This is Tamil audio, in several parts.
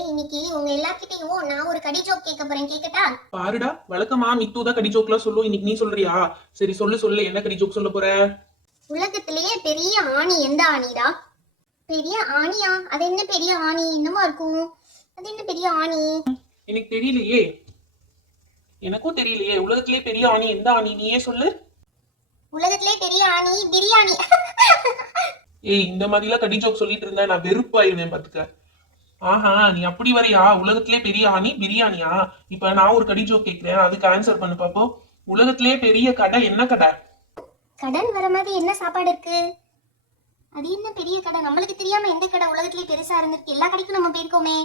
இன்னைக்கு உங்க எல்லார்கிட்டயும் நான் ஒரு கடி ஜோக் கேட்க போறேன், கேக்கட்டா? பாருடா வழக்கமா மித்து தான் கடி ஜோக்லாம் சொல்லும். இன்னைக்கு நீ சொல்றியா? சரி சொல்லு சொல்லு, என்ன கடி ஜோக் சொல்ல போற? உலகத்திலேயே பெரிய ஆணி எந்த ஆணிடா? பெரிய ஆணியா? அது என்ன பெரிய ஆணி என்னமா இருக்கும்? அது என்ன பெரிய ஆணி? எனக்கு தெரியலையே. எனக்கும் தெரியலையே. உலகத்திலே பெரிய ஆணி எந்த ஆணி, நீயே சொல்லு. உலகத்திலே பெரிய ஆணி பிரியாணி. ஏய், இந்த மாதிரி எல்லாம் கடி ஜோக் சொல்லிட்டு இருந்தா நான் வெறுப்பாயிருவேன் பாத்துக்க. ஆஹா, நீ அப்படி வரையா? உலகத்திலே பெரிய ஆணி பிரியாணியா? இப்ப நான் ஒரு கடி ஜோக் கேக்குறேன், அதுக்கு ஆன்சர் பண்ணு பாப்போம். உலகத்திலே பெரிய கடை என்ன கடை? கடன் வர மாதிரி என்ன சாப்பாடு இருக்கு? அது என்ன பெரிய கடை? நம்மளுக்கு தெரியாம எந்த கடை உலகத்திலே பெருசா இருந்திருக்கு? எல்லா கடைக்கும் நம்ம போயிருக்கோமே.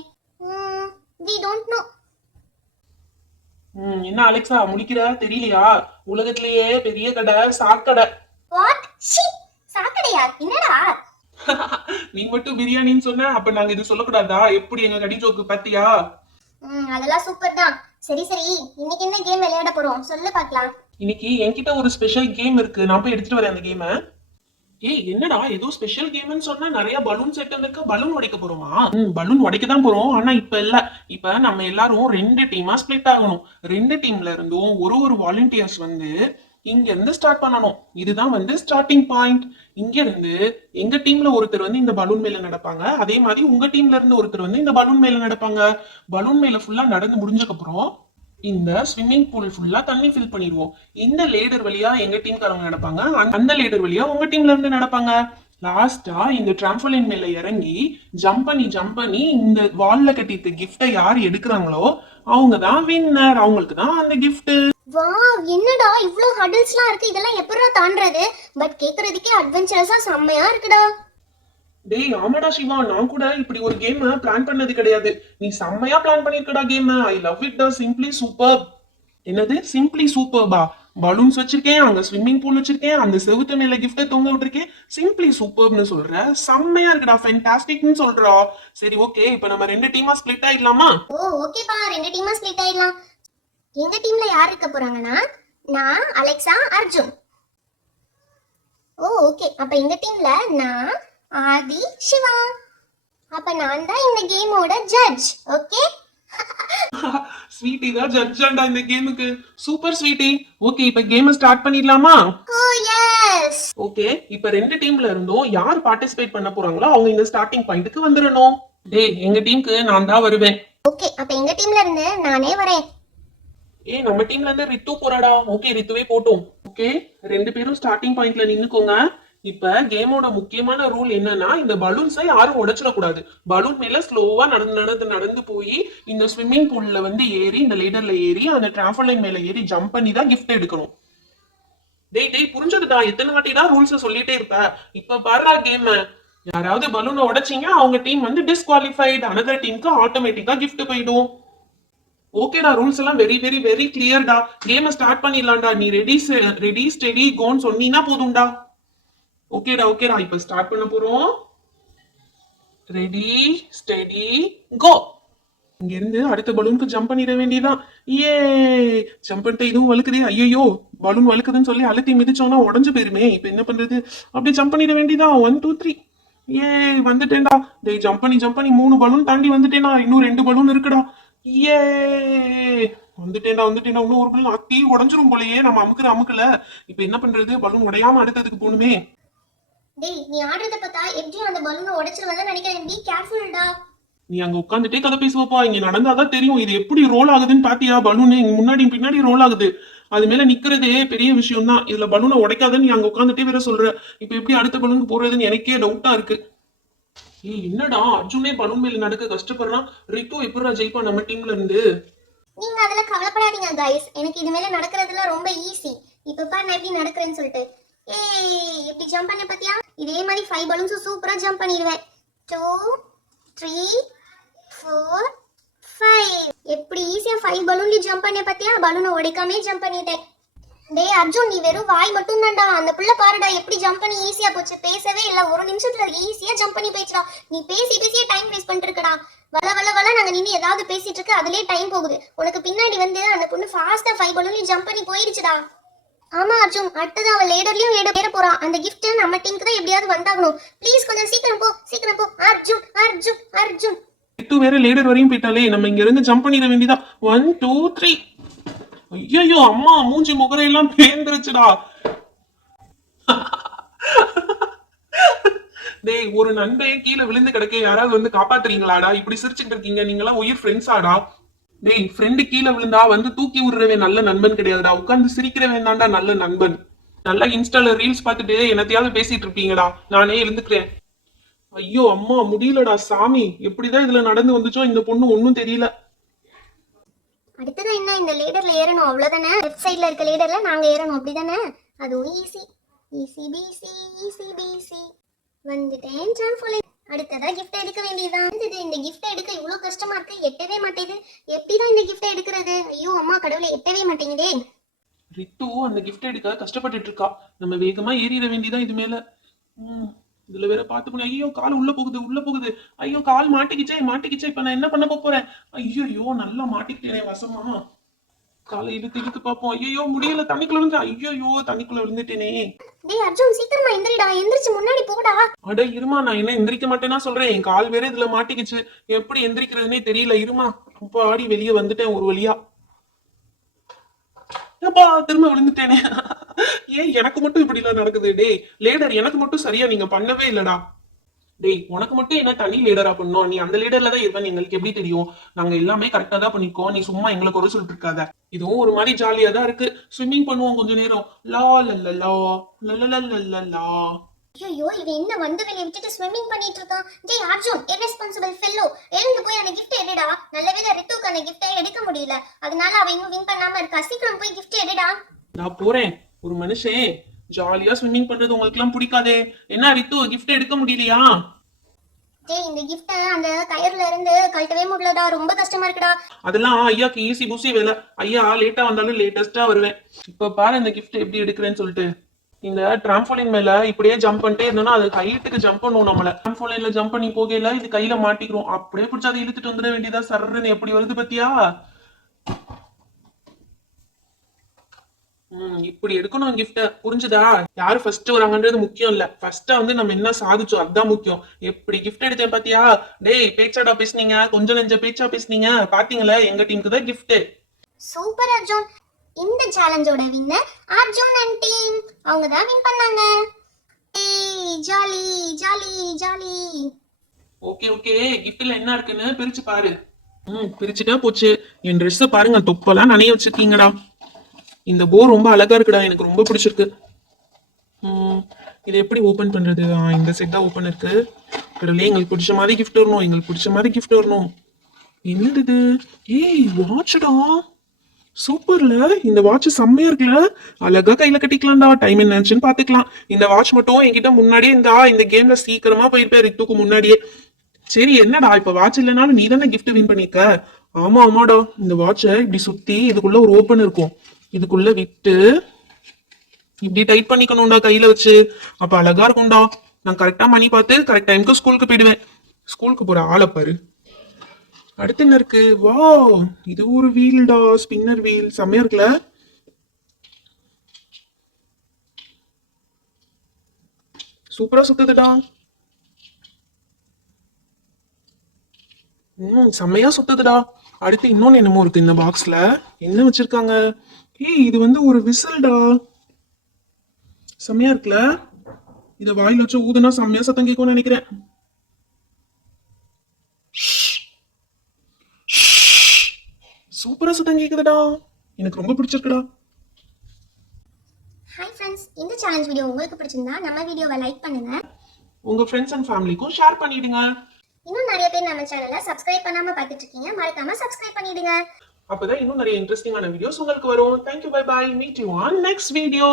We don't know. என்ன அலெக்சா முடிக்கிற? தெரியலையா? உலகத்திலேயே பெரிய கடை சாக்கடை. வாட்? ஷி, சாக்கடையா? என்னடா? நீ மட்டும் பிரியாணின்னு சொன்ன, அப்ப நாங்க இது சொல்லக்கூடாதா? எப்படி எங்க கடி ஜோக்கு பாத்தியா? அதெல்லாம் சூப்பர் தான். சரி சரி, இன்னைக்கு என்ன கேம் விளையாட போறோம் சொல்லு பார்க்கலாம். இன்னைக்கு என்கிட்ட ஒரு ஸ்பெஷல் கேம் இருக்கு, நான் போய் எடுத்துட்டு வரேன் அந்த கேமை. ஏய் என்னடா ஏதோ ஸ்பெஷல் கேம்னு சொன்னா நிறைய பலூன் செட் இருக்கு, பலூன் உடைக்க போறோமா? பலூன் உடைக்க தான் போறோம், ஆனா இப்ப இல்ல. இப்ப நம்ம எல்லாரும் ரெண்டு டீமா ஸ்பிளிட் ஆகணும். ரெண்டு டீம்ல இருந்தும் ஒரு ஒரு வாலண்டியர்ஸ் வந்து இங்க இருந்து ஸ்டார்ட் பண்ணணும். இதுதான் வந்து ஸ்டார்டிங் பாயிண்ட். இங்க இருந்து எங்க டீம்ல ஒருத்தர் வந்து இந்த பலூன் மேல நடப்பாங்க, அதே மாதிரி உங்க டீம்ல இருந்து ஒருத்தர் வந்து இந்த பலூன் மேல நடப்பாங்க. பலூன் மேல ஃபுல்லா நடந்து முடிஞ்சதுக்கு அப்புறம் இந்த ஸ்விம்மிங் பூல் ஃபுல்லா தண்ணி ஃபில் பண்ணிடுவோம். இந்த லேடர் வழியா எங்க டீம்காரங்க நடப்பாங்க, அந்த லேடர் வழியா உங்க டீம்ல இருந்து நடப்பாங்க. லாஸ்டா இந்த டிராம்பலின் மேல இறங்கி ஜம்ப் பண்ணி இந்த வால்ல கட்டிட்டு கிஃப்டை யார் எடுக்கிறாங்களோ அவங்க தான் வின்னர், அவங்களுக்கு தான் அந்த கிஃப்ட். வாவ், என்னடா இவ்ளோ ஹடில்ஸ்லாம் இருக்கு, இதெல்லாம் எப்படிடா தாண்டறது? பட் கேக்குறதுக்கே அட்வென்ச்சரஸா செம்மையா இருக்குடா. டேய் ஆமாடா சிவா, நான் கூட இப்படி ஒரு கேம் பிளான் பண்ணது கிடையாது. நீ செம்மையா பிளான் பண்ணிருக்கடா கேம். ஐ லவ் இட் டா, சிம்பிளி சூப்பர். என்னது சிம்பிளி சூப்பர்பா? பலூன்ஸ் வச்சிருக்கேன், அங்க ஸ்விம்மிங் பூல் வச்சிருக்கேன், அந்த செவுத்து மேல கிஃப்ட் தொங்க விட்டுருக்கேன், சிம்பிளி சூப்பர்னு சொல்ற? செம்மையா இருக்குடா, ஃபேன்டாஸ்டிக்னு சொல்றா. சரி ஓகே, இப்போ நம்ம ரெண்டு டீமா ஸ்ப்ளிட் ஆயிடலாமா? ஓகேப்பா, ரெண்டு டீமா ஸ்ப்ளிட் ஆயிடலாம். எங்க டீம்ல யார் இருக்க போறாங்கன்னா நான், அலெக்சா, அர்ஜுன். ஓகே, அப்ப எங்க டீம்ல நான், ஆதி, சிவா. அப்ப நான் தான் இந்த கேமோட ஜட்ஜ். ஓகே. ஸ்வீட்டி தான் ஜட்ஜாண்டா இந்த கேமுக்கு. Super sweetie. ஓகே, இப்ப கேம் ஸ்டார்ட் பண்ணிடலாமா? எஸ். ஓகே, இப்ப ரெண்டு டீம்ல இருந்தும் யார் பார்ட்டிசிபேட் பண்ண போறாங்களோ அவங்க இந்த ஸ்டார்டிங் பாயிண்ட்க்கு வந்துடணும். டேய் எங்க டீமுக்கு நான் தான் வருவேன். ஓகே, அப்ப எங்க டீம்ல இருந்து நானே வரேன். நம்ம டீம்ல இருந்து ரித்து போறாடா. ஓகே ரித்துவே போட்டும். ஓகே, ரெண்டு பேரும் ஸ்டார்டிங் பாயிண்ட்ல நின்னுக்கோங்க. இப்ப கேமோட முக்கியமான ரூல் என்னன்னா, இந்த பலூன்ஸை யாரும் உடைச்சிடக்கூடாது. பலூன் மேல ஸ்லோவா நடந்து போய் இந்த ஸ்விம்மிங் பூல்ல வந்து ஏறி, இந்த லேடர்ல ஏறி, அந்த டிராம்பலைன் மேல ஏறி ஜம்ப் பண்ணி தான் கிஃப்ட் எடுக்கணும். டேய் புரிஞ்சதுடா, எத்தனை வாட்டிடா ரூல்ஸ் சொல்லிட்டே இருப்ப? இப்ப பாருடா கேம். யாராவது பலூனை உடைச்சிங்க அவங்க டீம் வந்து டிஸ்குவாலிஃபைடு, அனதர் டீமுக்கு ஆட்டோமேட்டிக்கா கிஃப்ட் போயிடும். ஓகேடா, ரூல்ஸ் எல்லாம் வெரி வெரி வெரி கிளியர்டா. கேம் ஸ்டார்ட் பண்ணிடலாம்டா. நீ ரெடி ஸ்டெடி கோன்னு சொன்னீங்கன்னா போதும்டா. ஓகேடா இப்ப ஸ்டார்ட் பண்ண போறோம். Ready steady go. இங்க இருந்து அடுத்த பலூனுக்கு ஜம்ப் பண்ணிட வேண்டியதான். ஏ ஜம்ப் பண்ணிட்டு இதுவும் வழுக்குதே. ஐயோ, பலூன் வழுக்குதுன்னு சொல்லி அழுத்தி மிதிச்சோம்னா உடஞ்சு போயிருமே. இப்ப என்ன பண்றது? அப்படியே ஜம்ப் பண்ணிட வேண்டியதான். 1 2 3. ஏ வந்துட்டேன்டா. டேய் ஜம்ப் பண்ணி 3 பலூன் தாண்டி வந்துட்டேனா. இன்னும் 2 பலூன் இருக்குடா. ஏ வந்துட்டேன்டா. இன்னும் ஒரு பலூன் அத்தி உடஞ்சிரும் போலயே. நம்ம அமுக்கல. இப்ப என்ன பண்றது? பலூன் உடையாம அடுத்ததுக்கு போகணுமே. டேய் நீ ஆடுறத பார்த்தா எப்படியும் அந்த பலூனை உடைச்சிருவதான் நினைக்கிறேன். பீ கேர்ஃபுல்டா. நீ அங்க உட்காந்துட்டே கதை பேசுவப்பா. இங்க நடந்தாதான் தெரியும் இது எப்படி ரோல் ஆகுதுன்னு. பாத்தியா? பலூன் இங்க முன்னாடி பின்னாடி ரோல் ஆகுது. அது மேல நிக்கிறதே பெரிய விஷயம் தான். இதுல பலூனை உடைக்காதன்னு நீ அங்க உட்காந்துட்டே வேற சொல்ற. இப்ப எப்படி அடுத்த பலூனுக்கு போறதுன்னு எனக்கே டவுட்டா இருக்கு. ஏய் என்னடா அர்ஜுனே பலூன் மேல நடக்க கஷ்டப்படுறான். ரித்து எப்படா ஜெயிப்பா நம்ம டீம்ல இருந்து? நீங்க அதுல கவலைப்படாதீங்க கைஸ், எனக்கு இது மேல நடக்கிறதுலாம் ரொம்ப ஈஸி. இப்ப பாரு நான் எப்படி நடக்கிறேன்னு சொல்லிட்டு. ஏய் எப்படி ஜம்ப் பண்ண பாத்தியா? இதே மாதிரி 5 பலூன்ஸ் சூப்பரா ஜம்ப் பண்ணிடுவேன். 2 3 4 5. எப்படி ஈஸியா 5 பலூன்ல ஜம்ப் பண்ண பாத்தியா? பலூனை உடைக்காம ஜம்ப் பண்ணிட்டேன். டேய் அர்ஜுன், நீ வெறும் வாய் மட்டும் தான்டா. அந்த புள்ள பாருடா எப்படி ஜம்ப் பண்ணி ஈஸியா போச்சு. பேசவே இல்ல, ஒரு நிமிஷத்துல ஈஸியா ஜம்ப் பண்ணி போயிடுச்சுடா. நீ பேசியே டைம் வேஸ்ட் பண்ணிட்டு இருக்கடா. வள நாங்க நின்று ஏதாவது பேசிட்டு இருக்கு, அதுலயே டைம் போகுது. உனக்கு பின்னாடி வந்து அந்த பொண்ணு ஃபாஸ்டா 5 பலூன்ல ஜம்ப் பண்ணி போயிடுச்சுடா. ஆமா அர்ஜுன், அடுத்தது அவ லேடர்லயும் ஏற போறா. அந்த கிஃப்ட் நம்ம டீமுக்கு தான் எப்படியாவது வந்தாகணும். ப்ளீஸ் கொஞ்சம் சீக்கிரம் போ. அர்ஜுன். ரித்து வேற லேடர் வரையும் போயிட்டாலே, நம்ம இங்க இருந்து ஜம்ப் பண்ணிட வேண்டியதா. 1 2 3. ஐயோ அம்மா, மூஞ்சி முகரையெல்லாம் பேந்துருச்சுடா. டேய், ஒரு நண்பன் கீழே விழுந்து கிடக்க யாராவது வந்து காப்பாத்துறீங்களாடா? இப்படி சிரிச்சுட்டு இருக்கீங்க, நீங்களாம் உயிர் ஃப்ரெண்ட்ஸாடா? டேய், ஃப்ரெண்டு கீழே விழுந்தா வந்து தூக்கி விடுறவன் நல்ல நண்பன் கிடையாதுடா, உட்கார்ந்து சிரிக்கிறவன் தான்டா நல்ல நண்பன். நல்லா இன்ஸ்டால ரீல்ஸ் பார்த்துட்டு என்னத்தையாவது பேசிட்டு இருப்பீங்கடா, நானே எழுந்துக்கிறேன். ஐயோ அம்மா, முடியலடா சாமி, எப்படிதான் இதுல நடந்து வந்துச்சோ இந்த பொண்ணு ஒன்னும் தெரியல. அடுத்தது என்ன, இந்த லேடர்ல ஏறணும் அவ்வளவுதானே. லெஃப்ட் சைடுல இருக்க லேடர்ல நாங்க ஏறணும் அப்படிதானே. அதுவும் easy. Easy peasy easy peasy. வந்துட்டேன் ட்ராம்போலின். அடுத்ததா கிஃப்ட் எடுக்க வேண்டியதுதான். இந்த கிஃப்ட் எடுக்க இவ்வளவு கஷ்டமா இருக்கு, எட்டவே மாட்டேது. எப்படிதான் இந்த கிஃப்ட் எடுக்கிறது? ஐயோ அம்மா கடவுளே, எட்டவே மாட்டேங்குதே. ரித்து அந்த கிஃப்ட் எடுக்க கஷ்டப்பட்டுட்டு இருக்கா. நம்ம வேகமா ஏறிட வேண்டியதான் இது மேல. இதுல வேற பாத்து போன. ஐயோ கால் உள்ள போகுது, உள்ள போகுது. ஐயோ கால் மாட்டிக்கிச்சே, மாட்டிக்கிச்சே. இப்ப நான் என்ன பண்ண போறேன்? ஐயோ நல்லா மாட்டிக்கிட்டேனே வசமா. காலை இழுத்து இழுத்து பாப்போம். ஐயோ முடியல, தண்ணிக்குள்ள விழுந்து. ஐயோ தண்ணிக்குள்ள விழுந்துட்டேனே. டேய் அர்ஜுன், சீக்கிரமா எந்திரிடா, எந்திரிச்சு முன்னாடி போடா. அட இருமா, நான் என்ன எந்திரிக்க மாட்டேன்னா சொல்றேன். என் கால் வேற இதுல மாட்டிக்கிச்சு, எப்படி எந்திரிக்கிறதுனே தெரியல. இருமா, அப்ப ஆடி வெளியே வந்துட்டேன் ஒரு வழியா. அப்பா திரும்ப விழுந்துட்டேனே. ஏன் எனக்கு மட்டும் இப்படி எல்லாம் நடக்குது? டேய் லேடர், எனக்கு மட்டும் சரியா நீங்க பண்ணவே இல்லடா. டேய் உனக்கு மட்டும் என்ன தனி லீடரா பண்ணும்? நீ அந்த லீடர்ல தான் இருப்பேன், எங்களுக்கு எப்படி தெரியும்? நாங்க எல்லாமே கரெக்டா தான் பண்ணிக்கோ, நீ சும்மா எங்களை குறை சொல்லிட்டு இருக்காத. இதுவும் ஒரு மாதிரி ஜாலியா தான் இருக்கு. ஸ்விம்மிங் பண்ணுவோம் கொஞ்ச நேரம். லா லல்லா லல்லா. ஐயோ இவன் என்ன வந்த வேலையை விட்டுட்டு ஸ்விம்மிங் பண்ணிட்டு இருக்கான். டேய் அர்ஜுன், irresponsible fellow, எழுந்து போய் அந்த கிஃப்ட் எடுடா. நல்லவேளை ரித்துக்கு அந்த கிஃப்டை எடுக்க முடியல, அதனால அவ இன்னும் வின் பண்ணாம இருக்கா. சீக்கிரம் போய் கிஃப்ட் எடுடா. நான் போறேன். ஒரு மனுஷன் ஜாலியா ஸ்விம்மிங் பண்றது உங்களுக்கு எல்லாம் பிடிக்காதே? என்ன ரித்து, கிஃப்ட் எடுக்க முடியலையா? டேய் இந்த கிஃப்ட் அந்த கயர்ல இருந்து கழட்டவே முடியலடா, ரொம்ப கஷ்டமா இருக்குடா. அதெல்லாம் ஐயாக்கு ஈஸி பூசி வேலை. ஐயா லேட்டா வந்தாலும் லேட்டஸ்டா வருவேன். இப்ப பாரு இந்த கிஃப்ட் எப்படி எடுக்கிறேன்னு சொல்லிட்டு. இந்த டிராம்போலின் மேல இப்படியே ஜம்ப் பண்ணிட்டே இருந்தோம்னா அது ஹைட்டுக்கு ஜம்ப் பண்ணுவோம். நம்மள டிராம்போலின்ல ஜம்ப் பண்ணி போகல இது கையில மாட்டிக்கிறோம். அப்படியே பிடிச்சா அதை இழுத்துட்டு வந்துட வேண்டியதா. சர்றன்னு எப்படி வருது பத்தியா? இப்படி எடுக்கணும் கிஃப்ட, புரிஞ்சுதா? யாரு ஃபர்ஸ்ட் வராங்கன்றது முக்கியம் இல்ல, ஃபர்ஸ்டா வந்து நம்ம என்ன சாதிச்சோம் அதுதான் முக்கியம். எப்படி கிஃப்ட் எடுத்தேன் பாத்தியா? டேய் பேச்சாடா பேசுனீங்க, கொஞ்சம் நெஞ்ச பேச்சா பேசுனீங்க. பாத்தீங்களா, எங்க டீமுக்கு தான் கிஃப்ட். சூப்பர் அர்ஜுன். இந்த சேலஞ்சோட வின்னர் அர்ஜுன் அண்ட் டீம். அவங்க தான் வின் பண்ணாங்க. ஏய் ஜாலி ஜாலி ஜாலி. ஓகே கிஃப்ட்ல என்ன இருக்குன்னு பிரிச்சு பாரு. பிரிச்சுட்டா போச்சு. என் ட்ரெஸ்ஸ பாருங்க, தொப்பெல்லாம் நனைய வச்சிருக்கீங்கடா. இந்த போ ரொம்ப அழகா இருக்குடா, எனக்கு ரொம்ப பிடிச்சிருக்கு. இது எப்படி ஓபன் பண்றது? இந்த செட் தான் ஓபன் இருக்கு. கடவுளே, எங்களுக்கு பிடிச்ச மாதிரி கிஃப்ட் வரணும், எங்களுக்கு பிடிச்ச மாதிரி கிஃப்ட் வரணும். என்னது இது? ஏய் வாட்ச்டா, சூப்பர்ல. இந்த வாட்ச் செம்மையா இருக்குல்ல, அழகா கையில கட்டிக்கலாம்டா. டைம் என்னச்சுன்னு பாத்துக்கலாம். இந்த வாட்ச் மட்டும் என்கிட்ட முன்னாடியே இந்த கேம்ல சீக்கிரமா போயிருப்பேன் ரித்துக்கு முன்னாடியே. சரி என்னடா, இப்ப வாட்ச் இல்லைனாலும் நீ தானே கிஃப்ட் வின் பண்ணிக்க. ஆமாடா, இந்த வாட்சை இப்படி சுத்தி இதுக்குள்ள ஒரு ஓபன் இருக்கும், இதுக்குள்ள விட்டு இப்படி டைட் பண்ணிக்கணும்டா கையில வச்சு. அப்ப அழகா இருக்கும்டா. நான் கரெக்டா மணி பார்த்து கரெக்ட் டைமுக்கு ஸ்கூலுக்கு போயிடுவேன். ஸ்கூலுக்கு போற ஆளை பாரு. அடுத்து என்ன இருக்கு? வாவ், இது ஒரு வீல்டா, ஸ்பின்னர் வீல். செம்மையா இருக்குல்ல? சூப்பரா சுத்துதுடா. செம்மையா சுத்துதுடா. அடுத்து இன்னொன்னு என்னமோ இருக்கு இந்த பாக்ஸ்ல. என்ன வச்சிருக்காங்க? ஏய் இது வந்து ஒரு விசில்டா. செம்மையா இருக்குல்ல? இத வாயில வச்சு ஊதுனா செம்மையா சத்தம் கேட்கும்னு நினைக்கிறேன். சூப்பரா சத்தம் கேக்குதுடா, எனக்கு ரொம்ப பிடிச்சிருக்குடா. ஹாய் ஃப்ரெண்ட்ஸ், இந்த சேலஞ்ச் வீடியோ உங்களுக்கு பிடிச்சிருந்தா நம்ம வீடியோவை லைக் பண்ணுங்க, உங்க ஃப்ரெண்ட்ஸ் அண்ட் ஃபேமிலிக்கும் ஷேர் பண்ணிடுங்க. இன்னும் நிறைய பேர் நம்ம சேனலை சப்ஸ்கிரைப் பண்ணாம பார்த்துட்டு இருக்கீங்க, மறக்காம சப்ஸ்கிரைப் பண்ணிடுங்க. அப்பதான் இன்னும் நிறைய இன்ட்ரெஸ்டிங்கான வீடியோஸ் உங்களுக்கு வரும். Thank you, bye bye, meet you on next video.